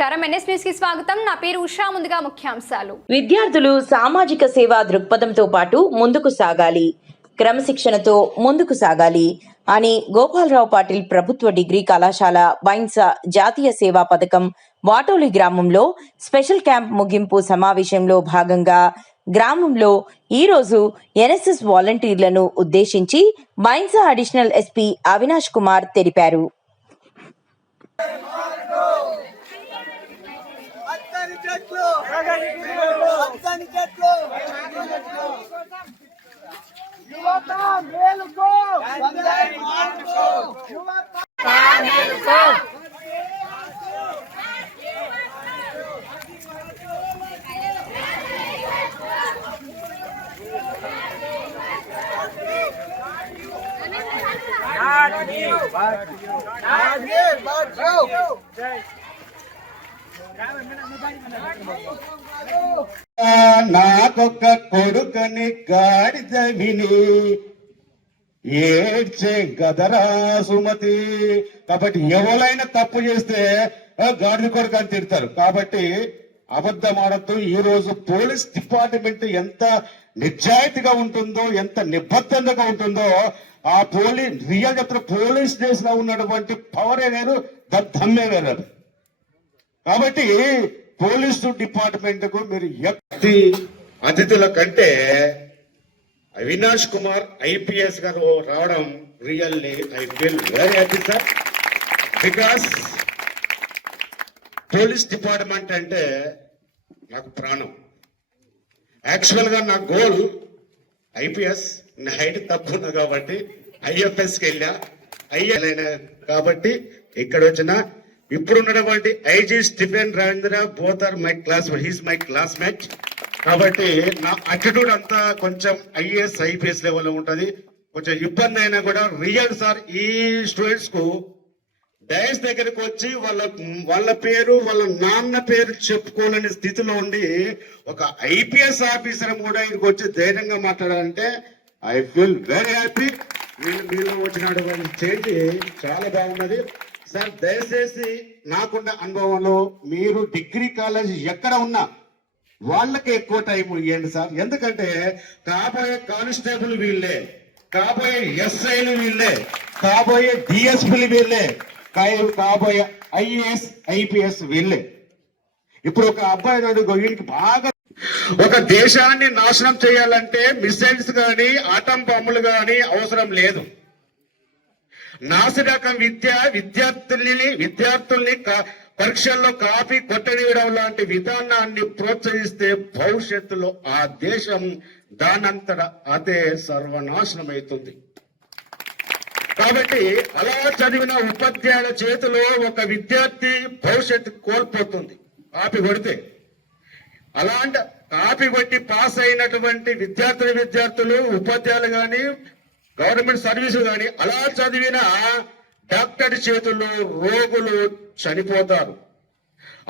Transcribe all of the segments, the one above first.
నమస్కారం, NS news కి స్వాగతం. నా పేరు ఉషా. ముందుగా ముఖ్యాంశాలు. విద్యార్థులు సామాజిక సేవా దృక్పథంతో పాటు ముందుకు సాగాలి, క్రమశిక్షణతో ముందుకు సాగాలి అని గోపాలరావు పాటిల్ ప్రభుత్వ డిగ్రీ కళాశాల బైన్స జాతీయ సేవా పథకం వాటోలి గ్రామంలో స్పెషల్ క్యాంప్ ముగింపు సమావేశంలో భాగంగా గ్రామంలో ఈరోజు ఎన్ఎస్ఎస్ వాలంటీర్లను ఉద్దేశించి బైన్స అడిషనల్ ఎస్పీ అవినాష్ కుమార్ తెలిపారు. నాకొక్క కొడుకని గాడిద విని ఏడ్చే గదరా సుమతి. కాబట్టి ఎవరైనా తప్పు చేస్తే గాడిద కొడుకు అని తిడతారు. కాబట్టి అబద్ధం ఆడద్దు. ఈ రోజు పోలీస్ డిపార్ట్మెంట్ ఎంత నిజాయితీగా ఉంటుందో, ఎంత నిబద్ధతగా ఉంటుందో, ఆ రియల్ చెప్తున్న పోలీస్ డేస్ లో ఉన్నటువంటి పవరే వేరు, దాని దమ్మే వేరు. కాబట్టి పోలీసు డిపార్ట్మెంట్ కు మీరు అతిథుల కంటే అవినాష్ కుమార్ ఐపీఎస్ గారు రావడం really I feel very happy sir. Because police department అంటే నాకు ప్రాణం. యాక్చువల్ గా నా గోల్ ఐపీఎస్, నా హైట్ తక్కువ కాబట్టి ఐఎఫ్ఎస్కి వెళ్ళా. కాబట్టి ఇక్కడ వచ్చిన ఇప్పుడున్నటువంటి IG Stephen Ravindra both are my classmate, he's my classmate. కాబట్టి నా అటిట్యూడ్ అంతా కొంచెం ఐఏఎస్ ఐపీఎస్ లెవెల్లో ఉంటది. కొంచెం ఇబ్బంది అయినా కూడా రియల్ సార్ ఈ స్టూడెంట్స్ కు డైస్ దగ్గరికి వచ్చి వాళ్ళ పేరు, వాళ్ళ నాన్న పేరు చెప్పుకోలేని స్థితిలో ఉండి ఒక ఐపీఎస్ ఆఫీసర్ కూడా ఇక్కడికి వచ్చి ధైర్యంగా మాట్లాడాలంటే ఐ ఫీల్ వెరీ హ్యాపీ. మీరు వచ్చినటువంటి చేంజ్ చాలా బాగున్నది సార్. దయచేసి నాకున్న అనుభవంలో మీరు డిగ్రీ కాలేజ్ ఎక్కడ ఉన్నా వాళ్ళకి ఎక్కువ టైం ఇవ్వండి సార్. ఎందుకంటే కాబోయే కానిస్టేబుల్ వీళ్ళే, కాబోయే ఎస్ఐలు వీళ్ళే, కాబోయే డిఎస్పీలు వీళ్ళే, కాబోయే ఐఏఎస్ ఐపీఎస్ వీళ్ళే. ఇప్పుడు ఒక అబ్బాయి నాడు వీళ్ళకి బాగా ఒక దేశాన్ని నాశనం చేయాలంటే మిసైల్స్ కానీ ఆటం బాంబులు కానీ అవసరం లేదు. నాసిరకం విద్యార్థుల్ని పరీక్షల్లో కాపీ కొట్టనీయడం లాంటి విధానాన్ని ప్రోత్సహిస్తే భవిష్యత్తులో ఆ దేశం దానంతట అదే సర్వనాశనం అవుతుంది. కాబట్టి అలా చదివిన ఉపాధ్యాయుల చేతిలో ఒక విద్యార్థి భవిష్యత్తు కోల్పోతుంది కాపీ కొడితే. అలాంటి కాపీ కొట్టి పాస్ అయినటువంటి విద్యార్థులు ఉపాధ్యాయులు కానీ గవర్నమెంట్ సర్వీసులు కానీ అలా చదివిన డాక్టర్ చేతుల్లో రోగులు చనిపోతారు.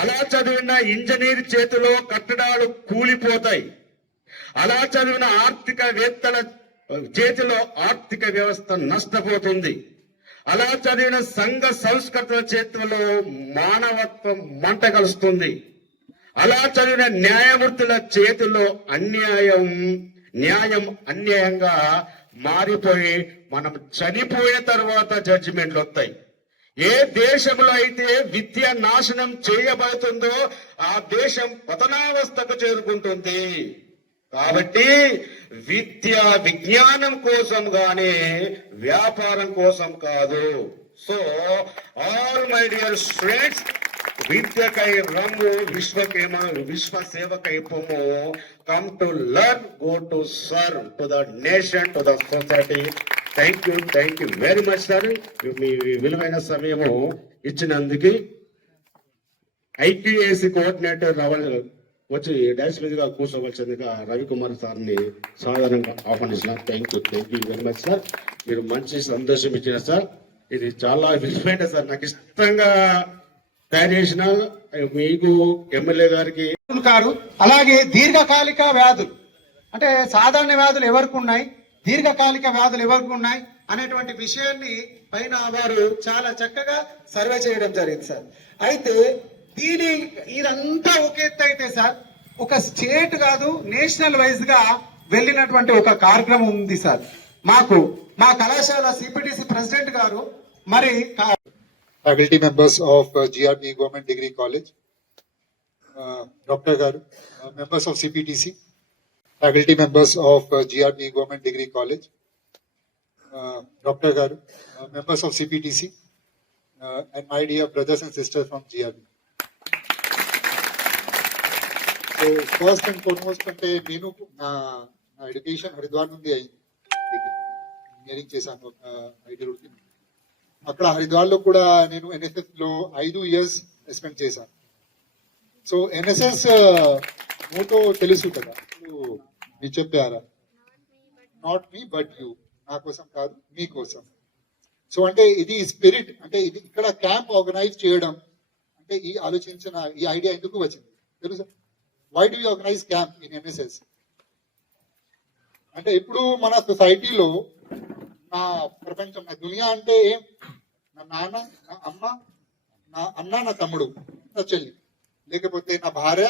అలా చదివిన ఇంజనీర్ చేతిలో కట్టడాలు కూలిపోతాయి. అలా చదివిన ఆర్థికవేత్తల చేతిలో ఆర్థిక వ్యవస్థ నష్టపోతుంది. అలా చదివిన సంఘ సంస్కృతుల చేతుల్లో మానవత్వం మంట కలుస్తుంది. అలా చదివిన న్యాయమూర్తుల చేతిలో న్యాయం అన్యాయంగా మారిపోయి మనం చనిపోయిన తర్వాత జడ్జిమెంట్లు వస్తాయి. ఏ దేశంలో అయితే విద్య నాశనం చేయబడుతుందో ఆ దేశం పతనావస్థకు చేరుకుంటుంది. కాబట్టి విద్య విజ్ఞానం కోసం గాని వ్యాపారం కోసం కాదు. So all my dear students, విద్యకై రమ్ము, విశ్వ సేవకై పొమ్ము. Come to learn, go to serve to the nation, to the society. Thank you very much sir. మీ విలువైన సమయము ఇచ్చినందుకు. ఐపీఎస్సి కోఆర్డినేటర్ వచ్చి డాష్ మీదుగా కూర్చోవలసిందిగా రవికుమార్ సార్ని సాధారణంగా ఆహ్వానిస్తున్నారు. Thank you very much sir. మీరు మంచి సందేశం ఇచ్చిన సార్. ఇది చాలా విలువైన సార్. నాకు ఇష్టంగా తయారు చేసిన మీకు ఎమ్మెల్యే గారికి కాదు. అలాగే దీర్ఘకాలిక వ్యాధులు అంటే సాధారణ వ్యాధులు ఎవరికి ఉన్నాయి, దీర్ఘకాలిక వ్యాధులు ఎవరికి ఉన్నాయి అనేటువంటి విషయాన్ని పైన వారు చాలా చక్కగా సర్వే చేయడం జరిగింది సార్. అయితే ఇదంతా ఒక ఎత్తు అయితే సార్, ఒక స్టేట్ కాదు నేషనల్ వైజ్ గా వెళ్ళినటువంటి ఒక కార్యక్రమం ఉంది సార్. మా కళాశాల సిపిటిసి ప్రెసిడెంట్ గారు మరి faculty members of GRP Government Degree College, Dr. Garu, members of CPTC, faculty members of GRP Government Degree College, Dr. Garu, members of CPTC, and my dear brothers and sisters from GRP. So first and foremost, అంటే నేను నా education Haridwar నుండి అయింది. Engineering చేశాను IT route. అక్కడ హరిద్వార్లో కూడా నేను NSS లో 5 years స్పెండ్ చేశాను. సో ఎన్ఎస్ఎస్ మోటో తెలుసు కదా, మీరు చెప్పారా, నాట్ మీ బట్ యూ, నా కోసం కాదు మీ కోసం. సో అంటే ఇది స్పిరిట్, అంటే ఇది ఇక్కడ క్యాంప్ ఆర్గనైజ్ చేయడం అంటే ఈ ఆలోచించిన ఈ ఐడియా ఎందుకు వచ్చింది తెలుసా? Why do you organise camp in NSS అంటే ఇప్పుడు మన సొసైటీలో నా ప్రపంచం, నా దునియా అంటే ఏం? నా నాన్న, నా అమ్మ, నా అన్న, నా తమ్ముడు, నా చెల్లి, లేకపోతే నా భార్య,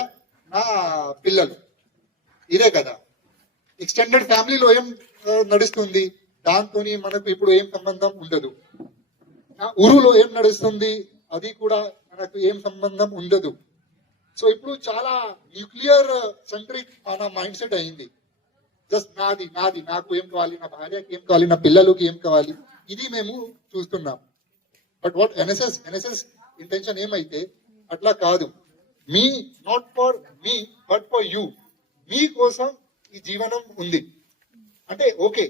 నా పిల్లలు, ఇదే కదా. ఎక్స్టెండెడ్ ఫ్యామిలీలో ఏం నడుస్తుంది, దాంతో మనకు ఇప్పుడు ఏం సంబంధం ఉండదు. నా ఊరులో ఏం నడుస్తుంది, అది కూడా మనకు ఏం సంబంధం ఉండదు. సో ఇప్పుడు చాలా న్యూక్లియర్ సెంట్రిక్ మన మైండ్ సెట్ అయింది. జస్ట్ నాది నాది, నాకు ఏం కావాలి, నా భార్యకి ఏం కావాలి, నా పిల్లలకి ఏం కావాలి, ఇది మేము చూస్తున్నాం. బట్ వాట్ ఎన్ఎస్ఎస్ ఇంటెన్షన్ ఏమైతే అట్లా కాదు. Me, not for me but for you, మీ కోసం ఈ జీవనం ఉంది. అంటే ఓకే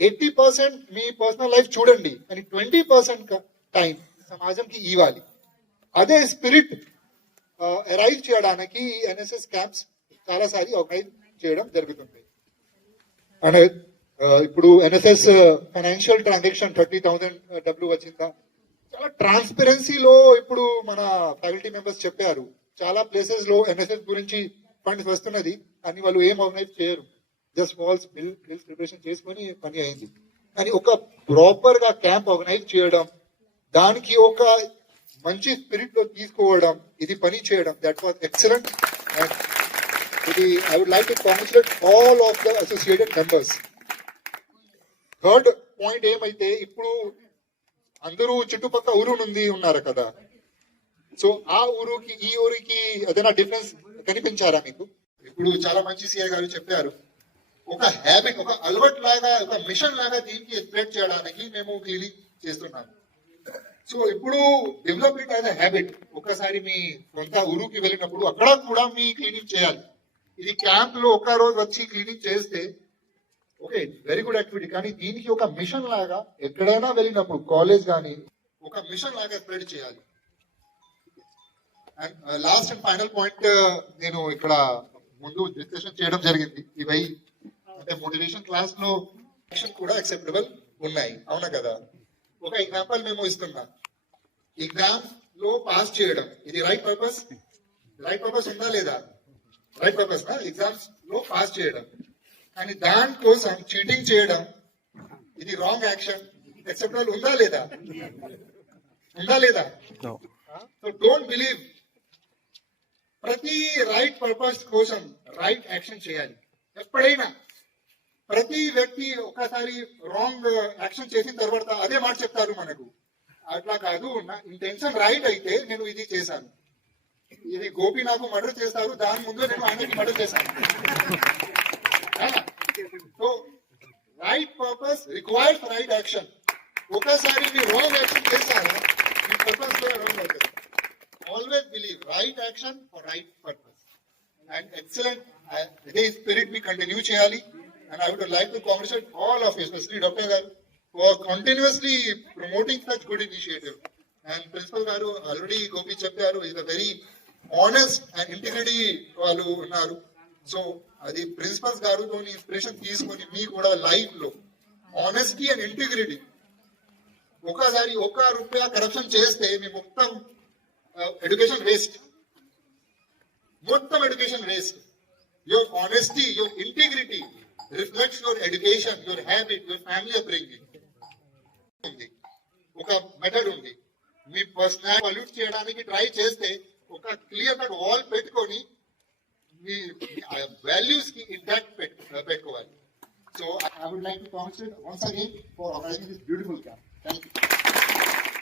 80% మీ పర్సనల్ లైఫ్ చూడండి, కానీ 20% టైం సమాజంకి ఇవ్వాలి. అదే స్పిరిట్ అరైవ్ చేయడానికి ఎన్ఎస్ఎస్ క్యాంప్స్ చాలా సారి ఆర్గనైజ్ చేయడం జరుగుతుంది. అండ్ ఇప్పుడు ఎన్ఎస్ఎస్ ఫైనాన్షియల్ ట్రాన్సాక్షన్ 30,000 డబ్బులు వచ్చిందా, చాలా ట్రాన్స్పరెన్సీలో ఇప్పుడు మన ఫ్యాకల్టీ మెంబర్స్ చెప్పారు. చాలా ప్లేసెస్ లో ఎన్ఎస్ఎస్ గురించి ఫండ్స్ వస్తున్నది, కానీ వాళ్ళు ఏం ఆర్గనైజ్ చేయరు, జస్ట్ వాల్స్ బిల్స్ ప్రిపరేషన్ చేసుకొని పని అయింది. కానీ ఒక ప్రాపర్ గా క్యాంప్ ఆర్గనైజ్ చేయడం, దానికి ఒక మంచి స్పిరిట్ లో తీసుకోవడం, ఇది పని చేయడం, దట్ వాజ్ ఎక్సలెంట్. అండ్ ఇది I would like to congratulate all of the associated members. Third point ఏమైతే, ఇప్పుడు అందరూ చుట్టుపక్కల ఊరు నుండి ఉన్నారు కదా, సో ఆ ఊరుకి ఈ ఊరికి ఏదైనా డిఫరెన్స్ కనిపించారా మీకు? ఇప్పుడు చాలా మంచి సిఐ గారు చెప్పారు, ఒక హ్యాబిట్, ఒక అలవాట్ లాగా, ఒక మిషన్ లాగా దీనికి స్ప్రెడ్ చేయడానికి మేము క్లీనింగ్ చేస్తున్నాము. సో ఇప్పుడు develop it as a habit. ఒకసారి మీ సొంత ఊరుకి వెళ్ళినప్పుడు అక్కడ కూడా మీ క్లీనింగ్ చేయాలి. ఇది క్యాంప్ లో ఒక రోజు వచ్చి క్లీనింగ్ చేస్తే ఓకే, వెరీ గుడ్ యాక్టివిటీ, కానీ దీనికి ఒక మిషన్ లాగా ఎక్కడైనా వెళ్ళినప్పుడు, కాలేజ్ కానీ, ఒక మిషన్ లాగా స్ప్రెడ్ చేయాలి. And last and final point, నేను ఇక్కడ ముందు డిస్కషన్ చేయడం జరిగింది, ఇవి అంటే మోటివేషన్ క్లాస్ లో యాక్షన్ కూడా అక్సెప్టబుల్ ఉన్నాయి, అవునా కదా? ఒక ఎగ్జాంపుల్ మేము ఇస్తున్నాం, ఎగ్జామ్ లో పాస్ చేయడం, ఇది రైట్ పర్పస్? రైట్ పర్పస్ ఉందా లేదా? రైట్ పర్పస్ నా ఎగ్జామ్స్ లో పాస్ చేయడం, కానీ దానికోసం చీటింగ్ చేయడం, ఇది రాంగ్ యాక్షన్, అక్సెప్టబుల్ ఉందా లేదా? ఉందా లేదా? So don't believe. ప్రతి రైట్ పర్పస్ కోసం రైట్ యాక్షన్ చేయాలి ఎప్పుడైనా. ప్రతి వ్యక్తి ఒకసారి రాంగ్ యాక్షన్ చేసిన తర్వాత అదే మాట చెప్తారు మనకు, అట్లా కాదు, నా ఇంటెన్షన్ రైట్ అయితే నేను ఇది చేశాను. ఇది గోపి నాకు మర్డర్ చేస్తారు, దాని ముందు నేను ఆయనకి మర్డర్ చేశాను. So right purpose requires right action. ఒకసారి మీరు రాంగ్ యాక్షన్ చేశారు, మీ పర్పస్ రాంగ్ అవుతుంది. Always believe right action for right purpose. And excellent, ఇదే స్పిరిట్ మీ కంటిన్యూ చేయాలి. And I would like to congratulate all of you, especially Dr. Garu, for continuously promoting such good initiative. And Principal Garu already Gopi Chepparu is a very honest and integrity వాళ్ళు ఉన్నారు. So అది principles గారు inspiration తీసుకొని మీ కూడా life లో honesty and integrity, ఒకసారి ₹1 corruption చేస్తే మీ మొత్తం ఎడ్యుకేషన్ వేస్ట్, మొత్తం education waste. Your honesty, your integrity reflects your education, your habit, your family upbringing. ఒక మెథడ్ ఉంది, మీ పర్సనాలిటీ పొల్యూట్ చేయడానికి ట్రై చేస్తే ఒక క్లియర్ కట్ వాల్ పెట్టుకొని మీ వాల్యూస్ కి ఇంటాక్ట్ పెట్టుకోవాలి. So I would like to congratulate once again for organising this beautiful camp. Thank you.